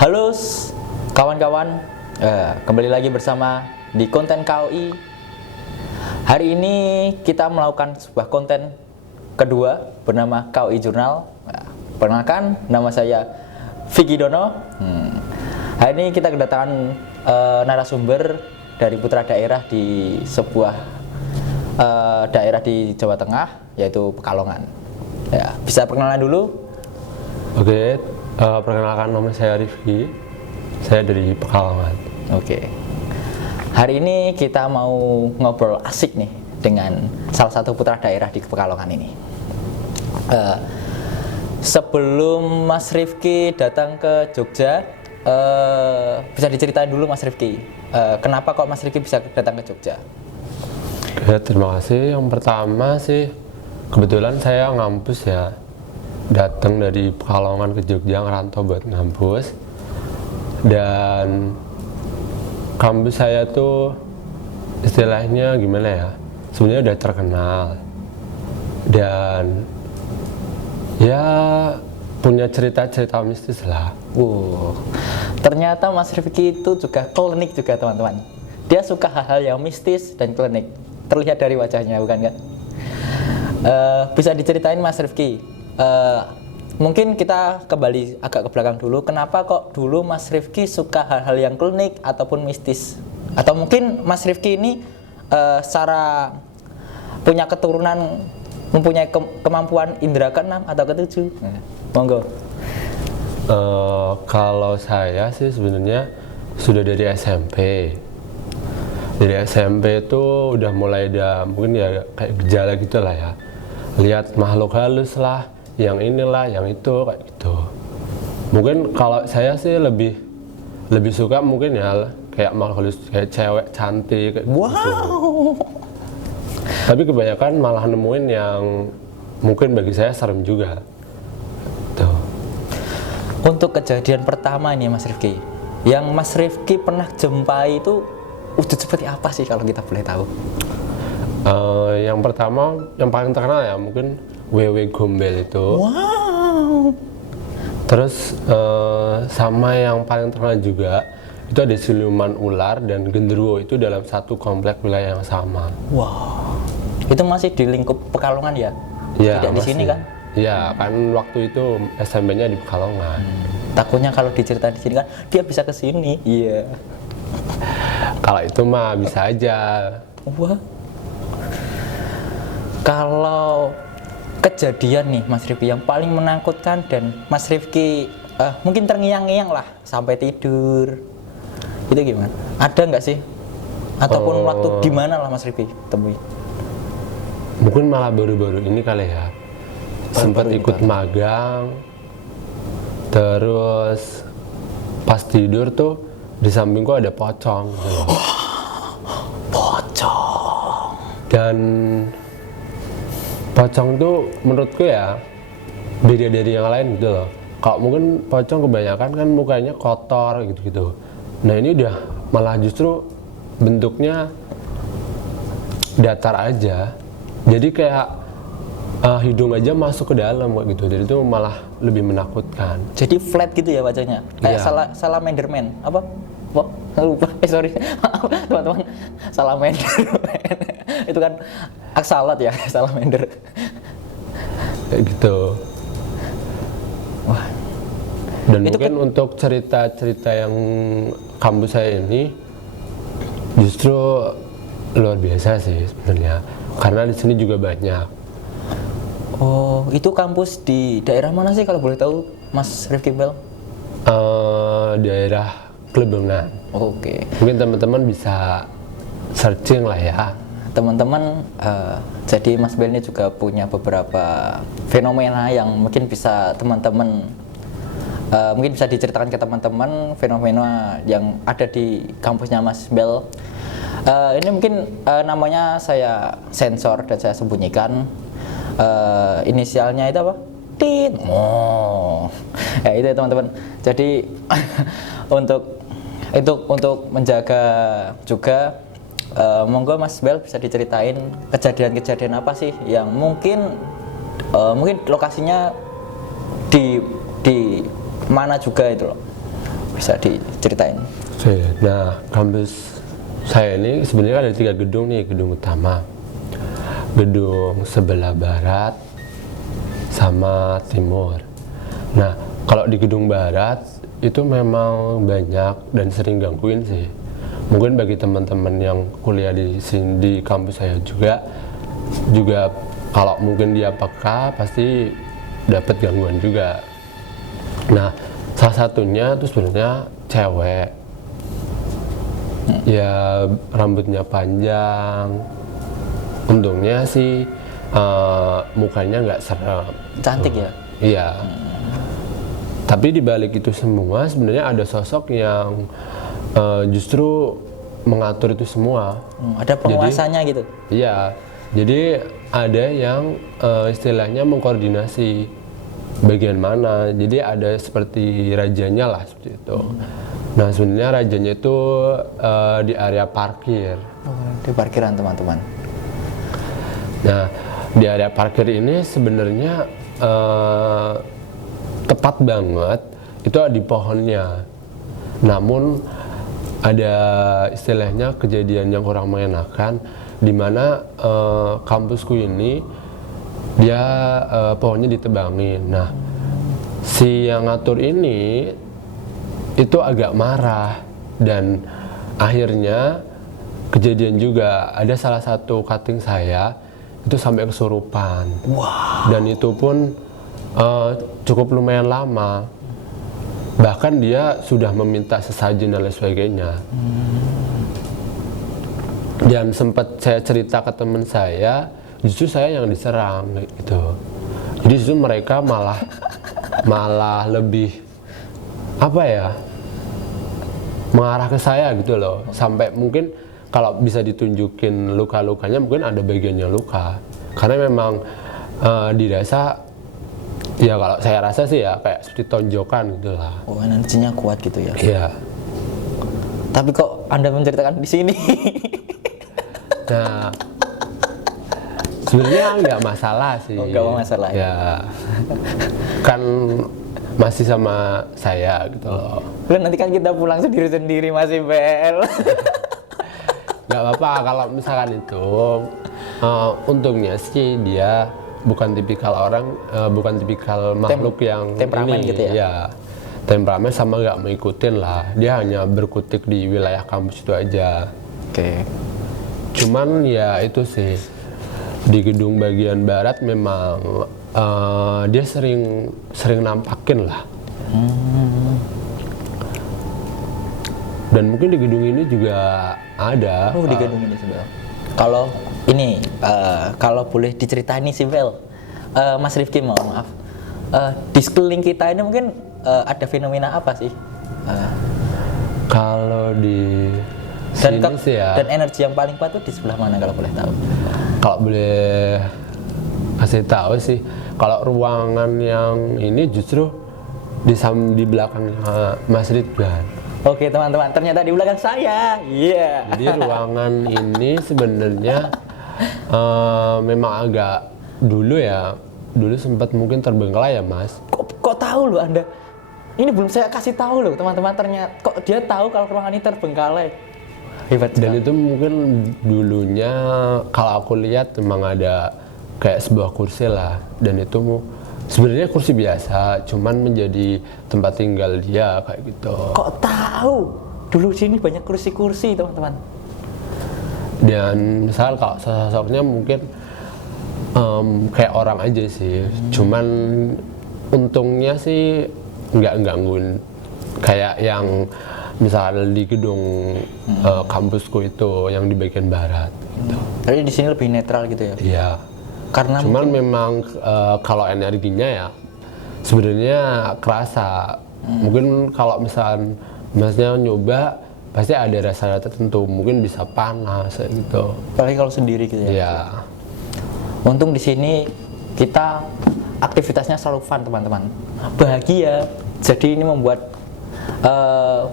Halo kawan-kawan, kembali lagi bersama di konten KOI. Hari ini kita melakukan sebuah konten kedua bernama KOI Jurnal. Perkenalkan, nama saya Vicky Dono. Hari ini kita kedatangan narasumber dari putra daerah di sebuah daerah di Jawa Tengah, yaitu Pekalongan. Ya, bisa perkenalan dulu? Oke, perkenalkan nama saya Rifki, saya dari Pekalongan. Oke. Hari ini kita mau ngobrol asik nih dengan salah satu putra daerah di Pekalongan ini. Sebelum Mas Rifki datang ke Jogja, bisa diceritain dulu Mas Rifki, kenapa kok Mas Rifki bisa datang ke Jogja? Oke, terima kasih. Yang pertama sih, kebetulan saya ngampus ya. Datang dari Pekalongan ke Jogja ngerantau buat ngampus, dan kampus saya tuh istilahnya gimana ya, sebenarnya udah terkenal dan ya punya cerita-cerita mistis lah. Ternyata Mas Rifki itu juga klinik juga teman-teman. Dia suka hal-hal yang mistis dan klinik. Terlihat dari wajahnya, bukan kan? Bisa diceritain Mas Rifki? Mungkin kita kembali agak ke belakang dulu. Kenapa kok dulu Mas Rifki suka hal-hal yang klinik ataupun mistis? Atau mungkin Mas Rifki ini secara punya keturunan mempunyai kemampuan indera ke-6 atau ke-7? Monggo. Kalau saya sih sebenarnya sudah dari SMP. Dari SMP itu udah mulai mungkin ya kayak gejala gitu lah ya. Lihat makhluk halus lah, yang inilah, yang itu, kayak gitu. Mungkin kalau saya sih lebih suka mungkin ya kayak makhluk halus, kayak cewek cantik kayak wow gitu. Tapi kebanyakan malah nemuin yang mungkin bagi saya serem juga tuh. Untuk kejadian pertama ini Mas Rifki, yang Mas Rifki pernah jumpai itu wujud seperti apa sih kalau kita boleh tahu? Yang pertama, yang paling terkenal ya mungkin Wewe Gombel itu. Wow. Terus sama yang paling terkenal juga itu ada siluman ular dan genderuwo, itu dalam satu komplek wilayah yang sama. Wow. Itu masih di lingkup Pekalongan ya? Ya, tidak di sini kan? Ya, kan waktu itu SMP-nya di Pekalongan. Takutnya kalau diceritain di sini kan dia bisa ke sini. Iya. Kalau itu mah bisa aja. Wah. Kalau kejadian nih Mas Rifki yang paling menakutkan dan Mas Rifki mungkin terngiang-ngiang lah sampai tidur, itu gimana? Ada nggak sih? Ataupun waktu gimana lah Mas Rifki temui? Mungkin malah baru-baru ini kali ya, sempat ikut magang, terus pas tidur tuh di sampingku ada pocong gitu. Pocong. Dan pocong tuh menurutku ya beda dari yang lain gitu loh. Kalau mungkin pocong kebanyakan kan mukanya kotor gitu-gitu. Nah ini udah malah justru bentuknya datar aja. Jadi kayak hidung aja masuk ke dalam kayak gitu. Jadi itu malah lebih menakutkan. Jadi flat gitu ya wajahnya. Kayak Iya. Salamanderman. Apa? Wah, lupa. Sorry. Maaf, teman-teman. Salamanderman. Itu kan aksalat ya, salamander. Kayak gitu. Wah. Dan Itu mungkin untuk cerita-cerita yang kampus saya ini justru luar biasa sih sebenarnya. Karena di sini juga banyak. Oh, itu kampus di daerah mana sih kalau boleh tahu, Mas Rifki Bel? Daerah Klebengan. Oke. Mungkin teman-teman bisa searching lah ya. Teman-teman, jadi Mas Bel ini juga punya beberapa fenomena yang mungkin bisa teman-teman mungkin bisa diceritakan ke teman-teman, fenomena yang ada di kampusnya Mas Bel. Ini mungkin namanya saya sensor dan saya sembunyikan. Inisialnya itu apa? Tit. Oh. Ya itu ya teman-teman. Jadi untuk menjaga juga, monggo Mas Bel bisa diceritain kejadian-kejadian apa sih yang mungkin lokasinya di mana juga itu loh, bisa diceritain. Oke, nah kampus saya ini sebenarnya ada 3 gedung nih, gedung utama, gedung sebelah barat, sama timur. Nah, kalau di gedung barat itu memang banyak dan sering gangguin sih. Mungkin bagi teman-teman yang kuliah di sini di kampus saya juga kalau mungkin dia peka pasti dapat gangguan juga. Nah, salah satunya itu sebenarnya cewek. Ya rambutnya panjang. Untungnya sih mukanya nggak serem. Cantik ya? Iya. Tapi di balik itu semua sebenarnya ada sosok yang justru mengatur itu semua. Ada penguasanya gitu? Iya. Jadi ada yang istilahnya mengkoordinasi bagian mana. Jadi ada seperti rajanya lah seperti itu. Nah sebenarnya rajanya itu di area parkir. Di parkiran teman-teman. Nah di area parkir ini sebenarnya tepat banget itu di pohonnya. Namun ada istilahnya kejadian yang kurang mengenakan di mana kampusku ini dia pohonnya ditebangin. Nah si yang ngatur ini itu agak marah dan akhirnya kejadian juga ada salah satu cutting saya itu sampai kesurupan. Dan itu pun cukup lumayan lama. Bahkan dia sudah meminta sesajen dan lain sebagainya. Dan sempat saya cerita ke teman saya, justru saya yang diserang gitu. Jadi justru mereka malah lebih apa ya, mengarah ke saya gitu loh. Sampai mungkin kalau bisa ditunjukin luka-lukanya mungkin ada bagian yang luka. Karena memang dirasa ya kalau saya rasa sih ya kayak seperti tonjokan gitu lah. Oh, energinya kuat gitu ya? Iya. Tapi kok Anda menceritakan di sini? Nah, sebenarnya nggak masalah sih. Oh, nggak masalah ya. Kan masih sama saya gitu loh. Belum, nanti kan kita pulang sendiri-sendiri masih BL. Nggak apa-apa kalau misalkan itu. Untungnya sih dia bukan tipikal orang, bukan tipikal makhluk yang temperamen ini, gitu ya? Ya, temperamen sama nggak mengikutin lah. Dia hanya berkutik di wilayah kampus itu aja. Oke. Cuman ya itu sih di gedung bagian barat memang dia sering nampakin lah. Dan mungkin di gedung ini juga ada. Oh, di gedung ini sebelah. Kalau ini, kalau boleh diceritain nih sih Bel, Mas Rifki mohon maaf, di sekeliling kita ini mungkin ada fenomena apa sih? Kalau di sini sih ya. Dan energi yang paling kuat itu di sebelah mana kalau boleh tahu? Kalau boleh kasih tahu sih, kalau ruangan yang ini justru di belakang Mas Ridwan. Oke teman-teman, ternyata di belakang saya. Iya. Jadi ruangan ini sebenarnya memang agak dulu sempat mungkin terbengkalai ya Mas. Kok tahu loh Anda? Ini belum saya kasih tahu loh teman-teman, ternyata kok dia tahu kalau ruangan ini terbengkalai. Hebat. Dan itu mungkin dulunya kalau aku lihat memang ada kayak sebuah kursi lah, dan itu sebenarnya kursi biasa, cuman menjadi tempat tinggal dia kayak gitu. Kok tahu? Dulu sini banyak kursi-kursi teman-teman. Dan misal kalau sosoknya mungkin kayak orang aja sih, cuman untungnya sih nggak gangguin kayak yang misal di gedung kampusku itu yang di bagian barat. Gitu. Tapi di sini lebih netral gitu ya? Iya. Karena cuman mungkin memang kalau energinya ya sebenarnya kerasa. Mungkin kalau misalnya nyoba pasti ada rasa tertentu, mungkin bisa panas gitu. apalagi kalau sendiri gitu ya. Iya. Untung di sini kita aktivitasnya selalu fun teman-teman, bahagia. Jadi ini membuat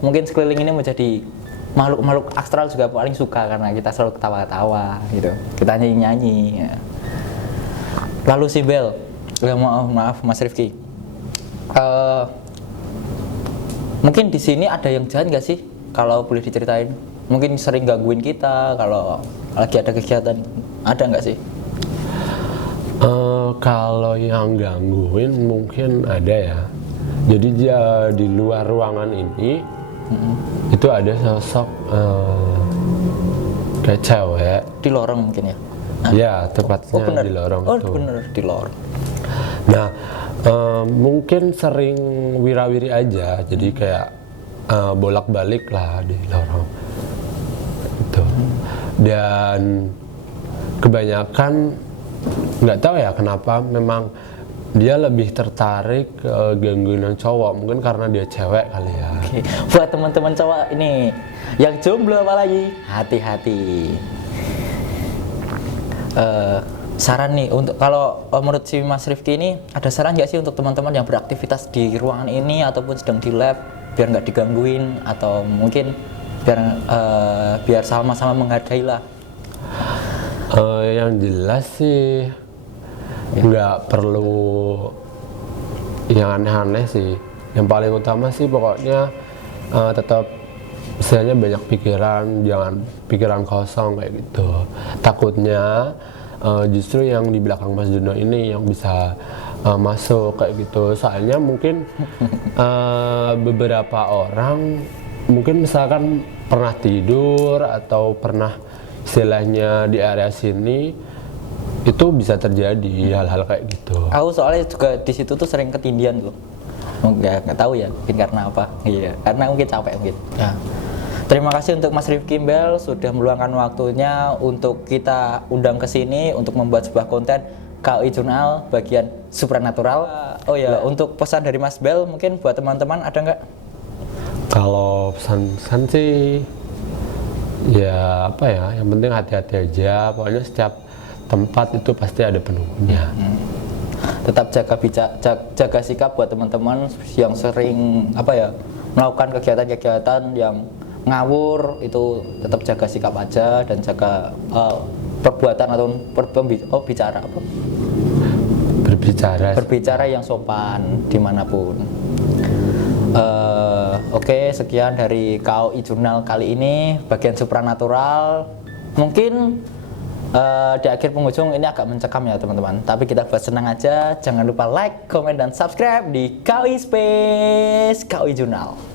mungkin sekeliling ini menjadi makhluk-makhluk astral juga paling suka karena kita selalu ketawa-ketawa gitu. Kita nyanyi-nyanyi. Ya. Lalu si Bel, maaf Mas Rifki, Mungkin di sini ada yang jahat nggak sih? Kalau boleh diceritain. Mungkin sering gangguin kita kalau lagi ada kegiatan. Ada nggak sih? Kalau yang gangguin mungkin ada ya. Jadi dia di luar ruangan ini itu ada sosok kayak cewek. Di lorong mungkin ya? Ya, tepatnya bener. di lorong Oh itu. bener, di lorong. Nah, mungkin sering wirawiri aja, jadi kayak bolak-balik lah di lorong itu. Dan kebanyakan nggak tahu ya kenapa, memang dia lebih tertarik ke gangguin yang cowok, mungkin karena dia cewek kali ya. Oke, buat teman-teman cowok ini yang jomblo apalagi, hati-hati. Saran nih untuk kalau menurut si Mas Rifki ini, ada saran nggak sih untuk teman-teman yang beraktivitas di ruangan ini ataupun sedang di lab biar nggak digangguin, atau mungkin biar sama-sama menghargai lah. Yang jelas sih nggak perlu yang aneh-aneh sih. Yang paling utama sih pokoknya tetap misalnya banyak pikiran, jangan pikiran kosong kayak gitu. Takutnya justru yang di belakang Mas Juno ini yang bisa masuk kayak gitu. Soalnya mungkin beberapa orang mungkin misalkan pernah tidur atau pernah istilahnya di area sini, itu bisa terjadi hal-hal kayak gitu. Aku soalnya juga di situ tuh sering ketindihan loh. Nggak tahu ya, mungkin karena apa? Iya, karena mungkin capek mungkin. Ya. Terima kasih untuk Mas Rifki Mbel sudah meluangkan waktunya untuk kita undang ke sini untuk membuat sebuah konten KUI Jurnal bagian supranatural. Oh ya, untuk pesan dari Mas Bel mungkin buat teman-teman ada nggak? Kalau pesan-pesan sih ya apa ya, yang penting hati-hati aja. Pokoknya setiap tempat itu pasti ada penunggunya. Tetap jaga sikap buat teman-teman yang sering melakukan kegiatan-kegiatan yang ngawur, itu tetap jaga sikap aja dan jaga perbuatan atau berbicara yang sopan dimanapun. Oke, sekian dari KUI Jurnal kali ini bagian supranatural. Mungkin di akhir penghujung ini agak mencekam ya teman-teman, tapi kita buat senang aja. Jangan lupa like, comment, dan subscribe di KUI Space KUI Jurnal.